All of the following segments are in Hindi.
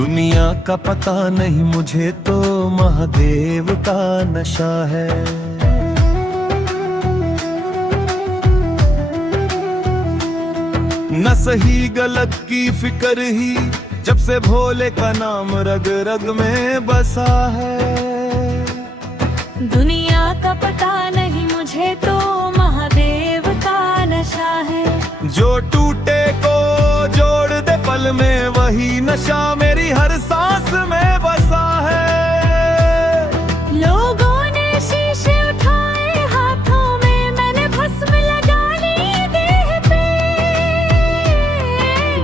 दुनिया का पता नहीं मुझे तो महादेव का नशा है। न सही गलत की फिक्र ही जब से भोले का नाम रग रग में बसा है। दुनिया का पता नहीं मुझे तो महादेव का नशा है। जो टूटे को जोड़ दे पल में वही नशा मेरी हर सांस में बसा है। लोगों ने शीशे उठाए हाथों में, मैंने भस्म लगा ली देह पे।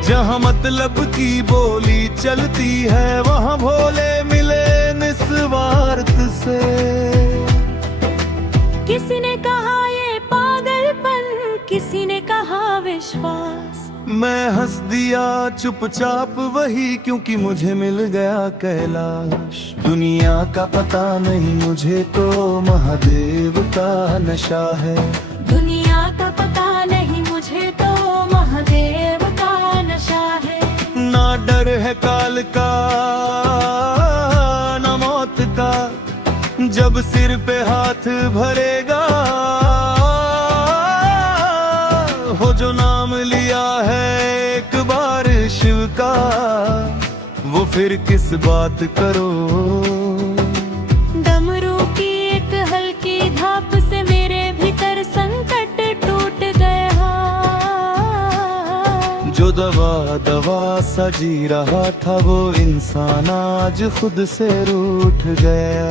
जहाँ मतलब की बोली चलती है वहाँ भोले मिले निस्वार्थ से। किसी ने कहा ये पागलपन, किसी ने कहा विश्वास। मैं हंस दिया चुपचाप वही क्योंकि मुझे मिल गया कैलाश। दुनिया का पता नहीं मुझे तो महादेव का नशा है। दुनिया का पता नहीं मुझे तो महादेव का नशा है। ना डर है काल का ना मौत का, जब सिर पे हाथ भरेगा हो जो नाम लिया है एक बार शिव का, वो फिर किस बात करो। डमरू की एक हल्की धाप से मेरे भीतर संकट टूट गया। जो दवा दवा सा जी रहा था वो इंसान आज खुद से रूठ गया।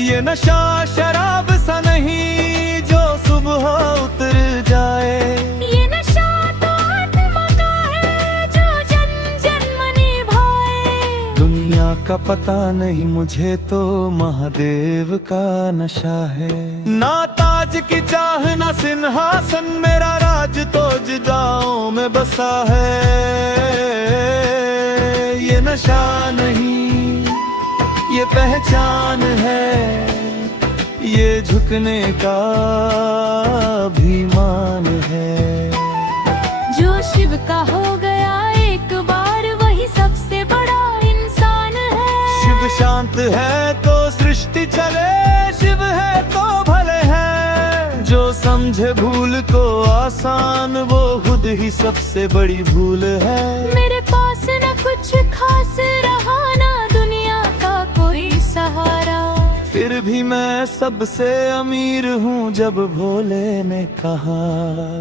ये नशा शराब सा नहीं जो सुबह उतर जाए। ये नशा तो आत्मा का है जो जन जन्म निभाए। दुनिया का पता नहीं मुझे तो महादेव का नशा है। ना ताज की चाह ना सिंहासन, मेरा राज तो जिदाओं में बसा है। ये नशा नहीं ये पहचान है, ये झुकने का अभिमान है। जो शिव का हो गया एक बार वही सबसे बड़ा इंसान है। शिव शांत है तो सृष्टि चले, शिव है तो भले है। जो समझे भूल को आसान वो खुद ही सबसे बड़ी भूल है। मेरे पास न कुछ खास रहा ना दुनिया का कोई सहारा। फिर भी मैं सबसे अमीर हूँ जब भोले ने कहा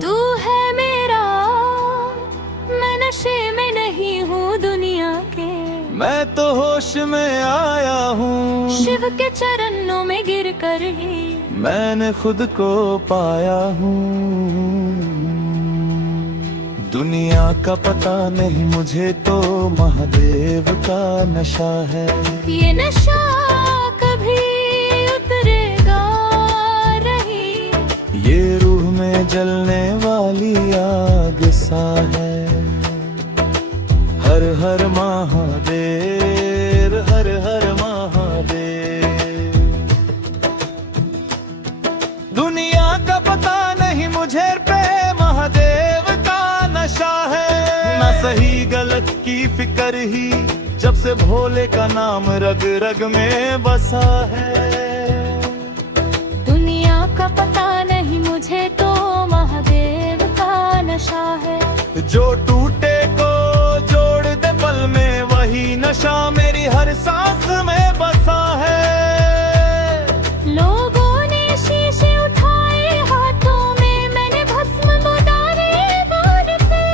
तू है मेरा, मैं नशे में नहीं हूँ दुनिया के। मैं तो होश में आया हूँ। शिव के चरणों में गिर कर ही मैंने खुद को पाया हूँ। दुनिया का पता नहीं मुझे तो महादेव का नशा है। ये नशा कभी उतरेगा नहीं, ये रूह में जलने वाली आग सा है। हर हर महादेव हर हर महादेव। दुनिया का पता नहीं मुझे पे महादेव का नशा है। ना सही गलत की फिक्र ही जब से भोले का नाम रग रग में बसा है। दुनिया का पता नहीं मुझे तो महादेव का नशा है। जो टूटे को जोड़ दे पल में वही नशा मेरी हर सांस में बसा है। लोगों ने शीशे उठाए हाथों में, मैंने भस्म डाले बार पे।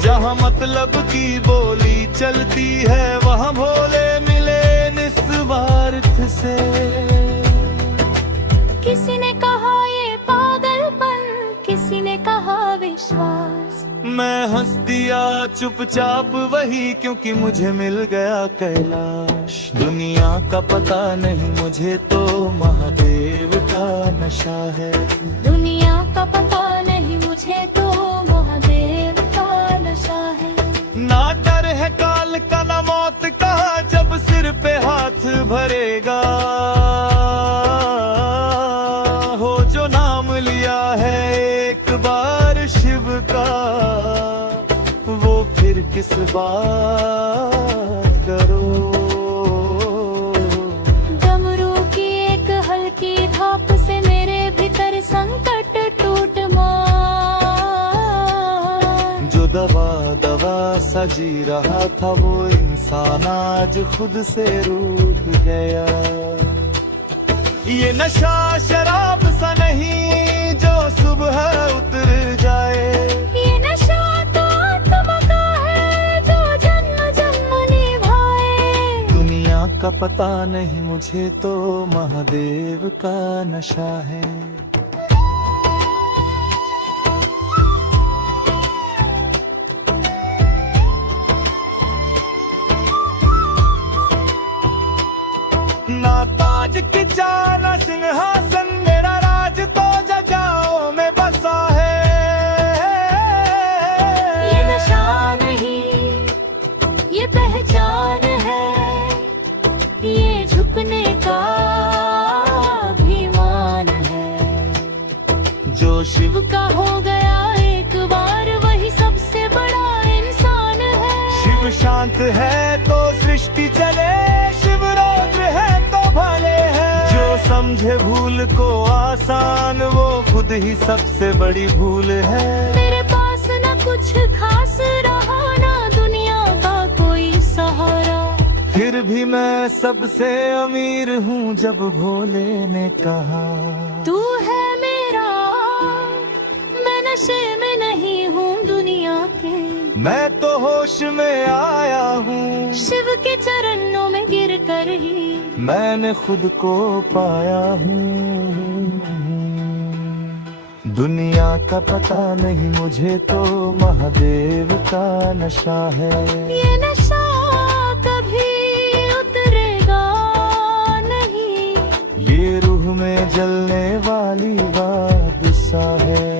जहाँ मतलब की बोली चलती है वहाँ भोले मिले निस्वार्थ से। किसी ने कहा ये पागलपन, किसी ने कहा विश्वास। मैं हंस दिया चुपचाप वही क्योंकि मुझे मिल गया कैलाश। दुनिया का पता नहीं मुझे तो महादेव का नशा है। दुनिया का पता नहीं मुझे तो महादेव का नशा है। ना डर है काल का ना मौत का, जब सिर पे हाथ भरेगा हो जो नाम लिया है एक बार शिव का, वो फिर फिर किस बात करो। डमरू की एक हल्की धाप से मेरे भीतर संकट टूट मान। जो दवा दवा सा जी रहा था वो इंसान आज खुद से रूठ गया। ये नशा शराब सा नहीं जो सुबह उतर जाए। ये नशा तो आत्मा का है जो जन्म जन्म निभाए। दुनिया का पता नहीं मुझे तो महादेव का नशा है। ना ताज की जाना सिंहासन मेरा राज तो जजाओं में बसा है। ये नशा नहीं ये पहचान है। ये झुकने का अभिमान है। जो शिव का हो गया एक बार वही सबसे बड़ा इंसान है। शिव शांत है तो सृष्टि चले। शिव रौद्र है तो भले है। जो समझे भूल को आसान वो खुद ही सबसे बड़ी भूल है। मेरे पास न कुछ खास रहा ना दुनिया का कोई सहारा। फिर भी मैं सबसे अमीर हूँ जब भोले ने कहा तू है मेरा। मैं नशे में नहीं हूँ दुनिया के। मैं तो होश में आया हूँ। शिव के चरणों में गिर कर ही मैंने खुद को पाया हूँ। दुनिया का पता नहीं मुझे तो महादेव का नशा है। ये नशा कभी उतरेगा नहीं। ये रूह में जलने वाली बात सा है।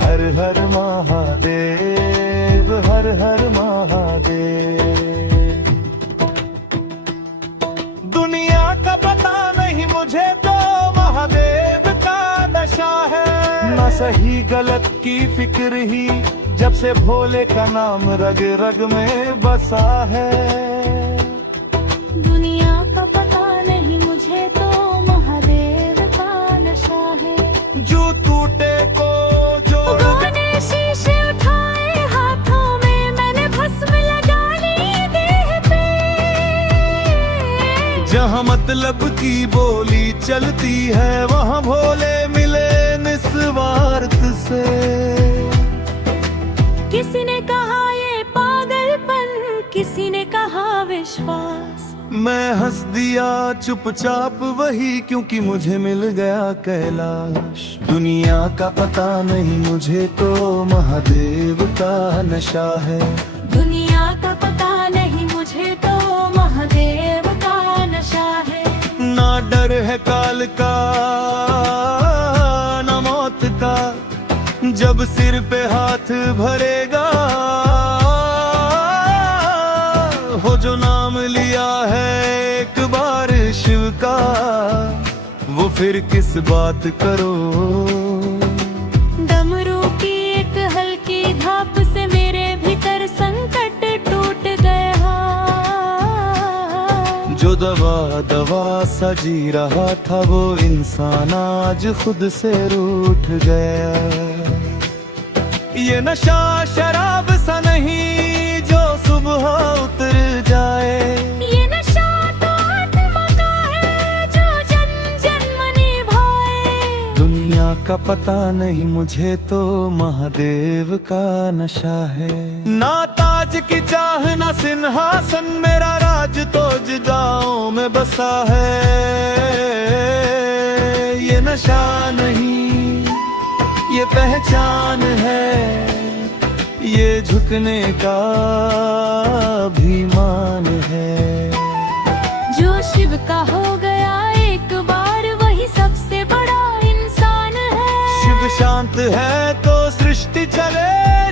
हर हर महादेव हर हर महादेव। दुनिया का पता नहीं मुझे तो महादेव का नशा है। ना सही गलत की फिक्र ही जब से भोले का नाम रग रग में बसा है। दुनिया का पता नहीं मुझे तो महादेव का नशा है। जो टूटे को जोड़ उन्होंने शीशे उठाए हाथों में मैंने भस्म लगा ली देह पे। जहाँ मतलब की बोली चलती है वहाँ भोले मिले निस्वार्थ से। किसी ने कहा ये पागलपन किसी ने कहा विश्वास। मैं हंस दिया चुपचाप वही क्योंकि मुझे मिल गया कैलाश। दुनिया का पता नहीं मुझे तो महादेव का नशा है। दुनिया का पता नहीं मुझे तो महादेव का नशा है। ना डर है काल का ना मौत का जब सिर पे हाथ भरेगा। हो जो नाम लिया है एक बार शिव का वो फिर किस बात करो। डमरू की एक हल्की धाप से मेरे भीतर संकट टूट गया। जो दवा दवा सा जी रहा था वो इंसान आज खुद से रूठ गया। ये नशा शराब सा नहीं जो सुबह उतर जाए। ये नशा तो आत्मा का है जो जन्म जन्म निभाए। दुनिया का पता नहीं मुझे तो महादेव का नशा है। ना ताज की चाह ना सिंहासन मेरा राज तो जिदाओं में बसा है। ये नशा नहीं ये पहचान है। ये झुकने का अभिमान है। जो शिव का हो गया एक बार वही सबसे बड़ा इंसान है। शिव शांत है तो सृष्टि चले।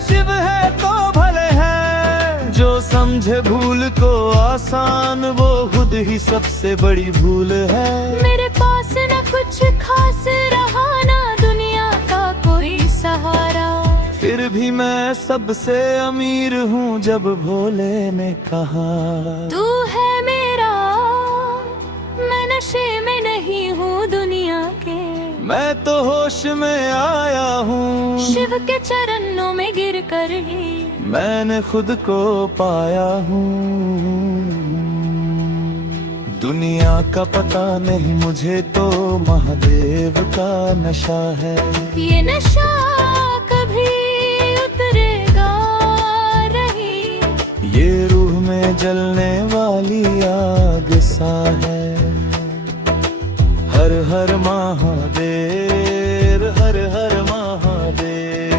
शिव है तो भले है। जो समझे भूल को आसान वो खुद ही सबसे बड़ी भूल है। मेरे पास न कुछ खास रहा ना दुनिया का कोई सहारा। फिर फिर भी मैं सबसे अमीर हूँ जब भोले ने कहा तू है मेरा, मैं नशे में नहीं हूँ दुनिया के, मैं तो होश में आया हूँ। शिव के चरणों में गिर कर ही मैंने खुद को पाया हूँ। दुनिया का पता नहीं मुझे तो महादेव का नशा है। ये नशा कभी उतरेगा नहीं, ये रूह में जलने वाली आग सा है। हर हर महादेव, हर हर महादेव।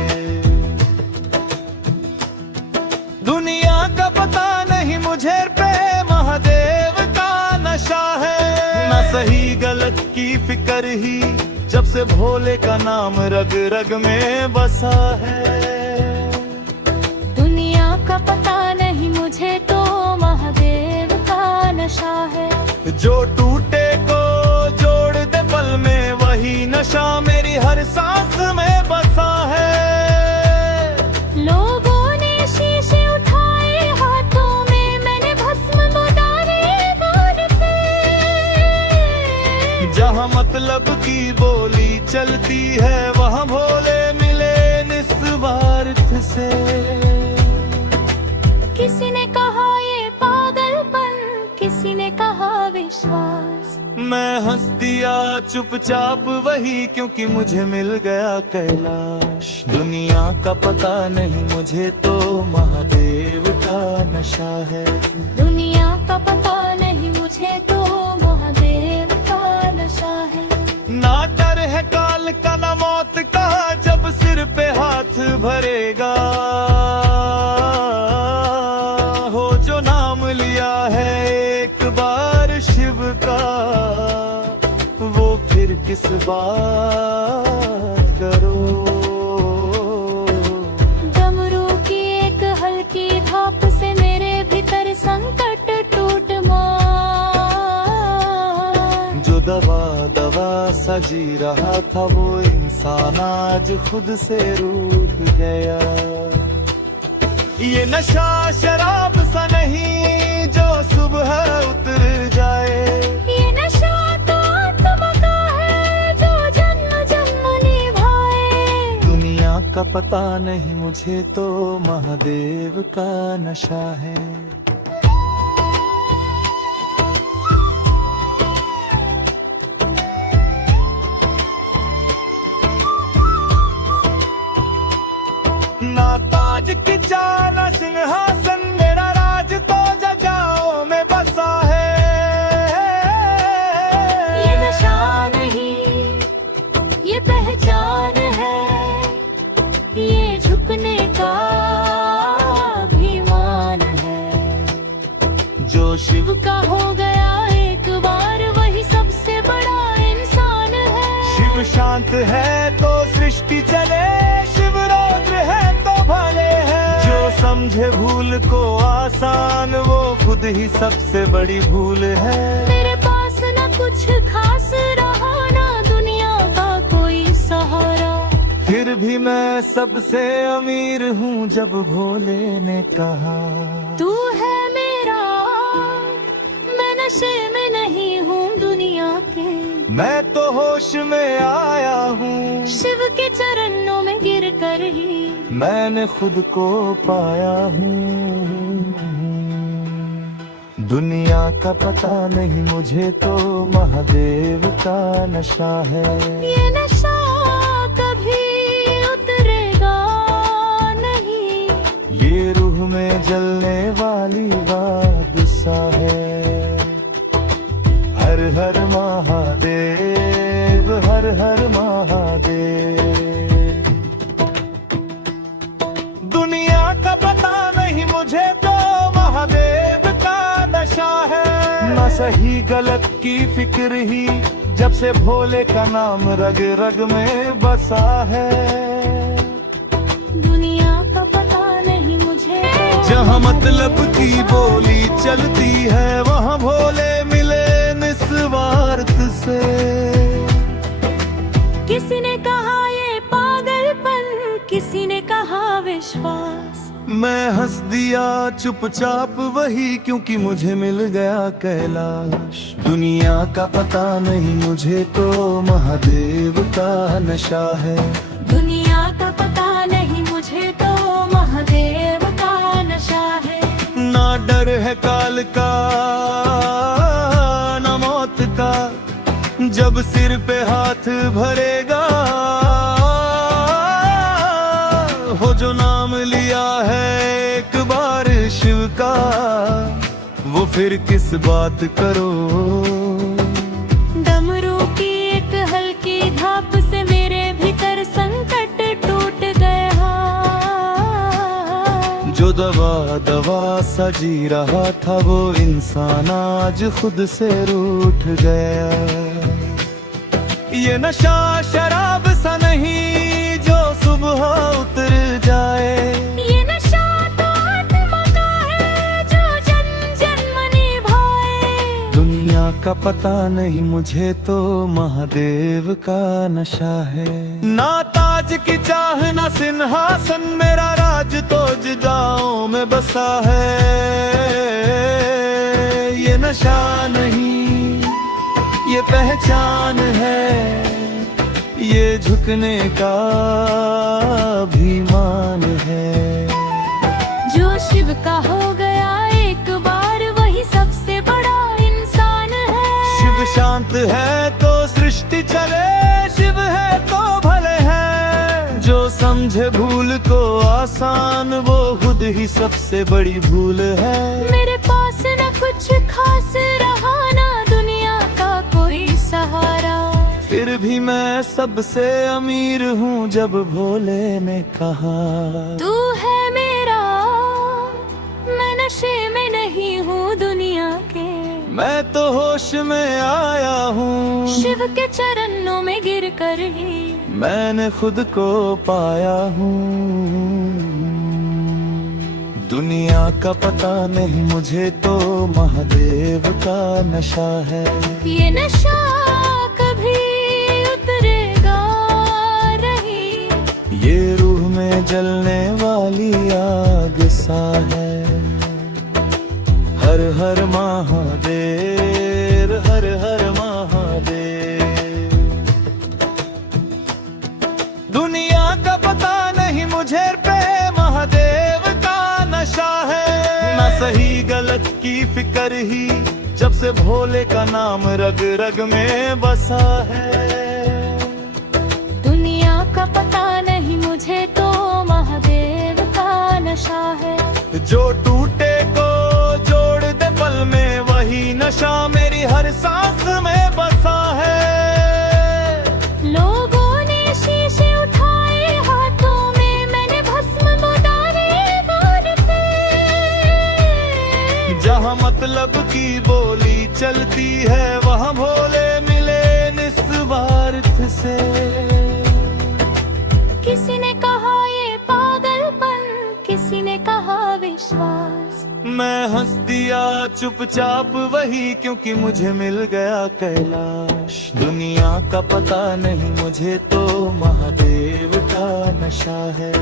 दुनिया का पता नहीं मुझे पे महादेव का नशा है। ना सही गलत की फिक्र ही जब से भोले का नाम रग रग में बसा है। दुनिया का पता नहीं मुझे तो महादेव का नशा है। जो टूटे को जोड़ दे पल में, वही नशा मेरी हर सांस में बसा है। लोगों ने शीशे उठाए हाथों में, मैंने भस्म डाले बार पे। जहाँ मतलब की बोली चलती है, वहाँ भोले मिले निस्वार्थ से। किसी ने कहा ये पागलपन, किसी ने कहा विश्वास। मैं हंस दिया चुपचाप वही, क्योंकि मुझे मिल गया कैलाश। दुनिया का पता नहीं मुझे तो महादेव का नशा है। दुनिया का पता नहीं मुझे तो महादेव का नशा है। ना डर है काल का ना मौत का, जब सिर पे हाथ भरेगा। हो जो नाम लिया है एक बार शिव का, वो फिर किस बात करो। डमरू की एक हल्की धाप से मेरे भीतर संकट टूट मान। जो दवा दवा सा जी रहा था, वो इंसान आज खुद से रूठ गया। ये नशा शराब सा नहीं जो सुबह उतर जाए। ये नशा तो आत्मा का है जो जन्म जन्म निभाए। दुनिया का पता नहीं मुझे तो महादेव का नशा है। ना ताज की जाना सिंहासन, मेरा राज तो जजाओं में बसा है। ये नशा नहीं, ये पहचान है, ये झुकने का अभिमान है। जो शिव शिव का हो गया एक बार, वही सबसे बड़ा इंसान है। शिव शांत है तो सृष्टि चले, शिव रौद्र है तो भले है। जो समझे भूल को आसान, वो खुद ही सबसे बड़ी भूल है। मेरे पास न कुछ खास रहा, ना दुनिया का कोई सहारा। फिर भी मैं सबसे अमीर हूँ जब भोले ने कहा तू है मेरा, मैं नशे में नहीं हूँ दुनिया के, मैं तो होश में आया हूँ। शिव के चरणों में गिर कर ही मैंने खुद को पाया हूँ। दुनिया का पता नहीं मुझे तो महादेव का नशा है। ये नशा कभी उतरेगा नहीं, ये रूह में जलने वाली बात सा है। हर हर महादेव, हर हर महादेव। दुनिया का पता नहीं मुझे तो महादेव का नशा है। ना सही गलत की फिक्र ही जब से भोले का नाम रग रग में बसा है। दुनिया का पता नहीं मुझे जहाँ मतलब की बोली चलती है, वहाँ भोले मिले निस्वार्थ से। किसी ने कहा ये पागलपन, किसी ने कहा मैं हंस दिया चुपचाप वही क्योंकि मुझे मिल गया कैलाश। दुनिया का पता नहीं मुझे तो महादेव का नशा है। दुनिया का पता नहीं मुझे तो महादेव का नशा है। ना डर है काल का ना मौत का, जब सिर पे हाथ भरेगा हो जो नाम लिया है एक बार शिव का, वो फिर किस बात करो। डमरू की एक हल्की धाप से मेरे भीतर संकट टूट गया। जो दवा दवा सा जी रहा था वो इंसान आज खुद से रूठ गया। ये नशा शराब सा नहीं जो सुबह उतर जाए। ये नशा तो आत्मा का है जो जन्म जन्म निभाए। दुनिया का पता नहीं मुझे तो महादेव का नशा है। ना ताज की चाह ना सिंहासन, मेरा राज तो जुदाओं में बसा है। ये नशा नहीं ये पहचान है, ये झुकने का अभिमान है। जो शिव का हो गया एक बार वही सबसे बड़ा इंसान है। शिव शांत है तो सृष्टि चले, शिव है तो भले है। जो समझे भूल को आसान वो खुद ही सबसे बड़ी भूल है। मेरे पास न कुछ खास रहा ना दुनिया का कोई सहारा, फिर भी मैं सबसे अमीर हूँ जब भोले ने कहा तू है मेरा। मैं नशे में नहीं हूँ दुनिया के, मैं तो होश में आया हूँ। शिव के चरणों में गिर कर ही मैंने खुद को पाया हूँ। दुनिया का पता नहीं मुझे तो महादेव का नशा है। ये नशा कभी उतरेगा नहीं, ये रूह में जलने वाली आग सा है। हर हर महादेव हर हर महादेव। दुनिया का पता नहीं मुझे पे महादेव का नशा है। ना सही गलत की फिक्र ही जब से भोले का नाम रग रग में बसा है। दुनिया का पता नहीं मुझे तो महादेव का नशा है। जो टूटे को जोड़ दे पल में वही नशा मेरी हर सांस में बसा है। लोगों ने शीशे उठाए हाथों में, मैंने भस्म बुदारे बार पे। जहाँ मतलब की बोली चलती है वहाँ भोले मिले निस्वार्थ से। किसी ने कहा ये पागलपन, किसी ने कहा विश्वास। मैं हंस दिया चुपचाप वही क्योंकि मुझे मिल गया कैलाश। दुनिया का पता नहीं मुझे तो महादेव का नशा है।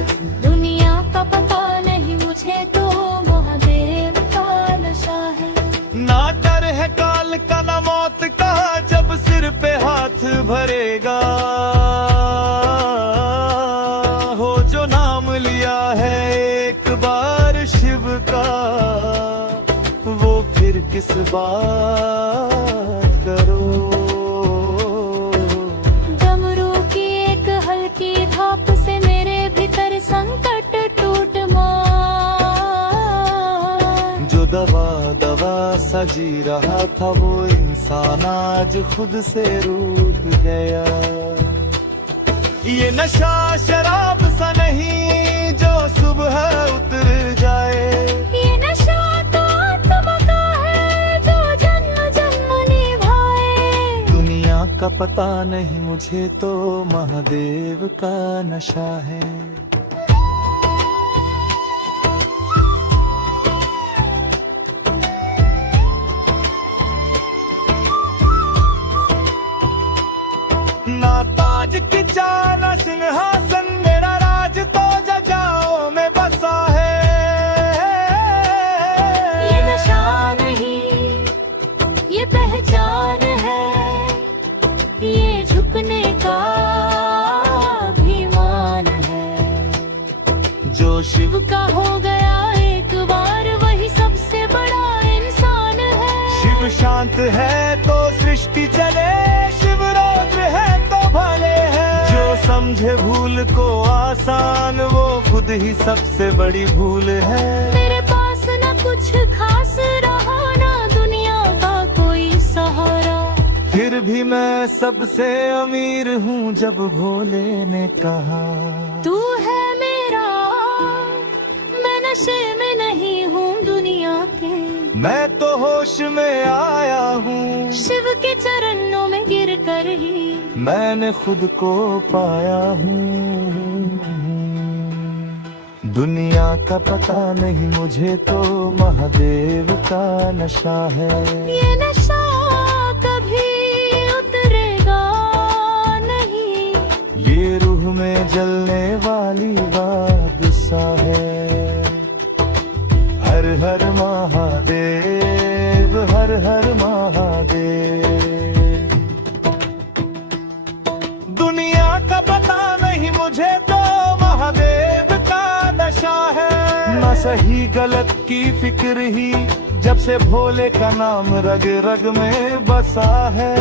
दुनिया का पता नहीं मुझे तो महादेव का नशा है। ना डर है काल का ना मौत का, जब सिर पे हाथ भरेगा हो जो नाम लिया है एक बार शिव का, वो फिर किस बात करो। डमरू की एक हल्की धाप से मेरे भीतर संकट टूट मार। जो दवा दवा सा जी रहा था वो इंसान आज खुद से रूठ गया। ये नशा शराब सा नहीं जो सुबह उतर जाए। ये नशा तो आत्मा का है जो जन्म जन्म निभाए। दुनिया का पता नहीं मुझे तो महादेव का नशा है। ना ताज की जाना सिंहासन, मेरा राज तो जजाओं में बसा है। शिव का हो गया एक बार, वही सबसे बड़ा इंसान है। शिव शांत है तो सृष्टि चले, शिव रौद्र है तो भले है। जो समझे भूल को आसान, वो खुद ही सबसे बड़ी भूल है। मेरे पास न कुछ खास रहा, ना दुनिया का कोई सहारा, फिर भी मैं सबसे अमीर हूँ जब भोले ने कहा तू है मेरा। मैं नशे में नहीं हूँ दुनिया के, मैं तो होश में आया हूँ। शिव के चरणों में गिर कर ही मैंने खुद को पाया हूँ। दुनिया का पता नहीं मुझे तो महादेव का नशा है। ये नशा कभी उतरेगा नहीं, ये रूह में जलने वाली वादिसा है। हर हर महादेव, हर हर महादेव। दुनिया का पता नहीं मुझे तो महादेव का नशा है। न सही गलत की फिक्र ही जब से भोले का नाम रग रग में बसा है।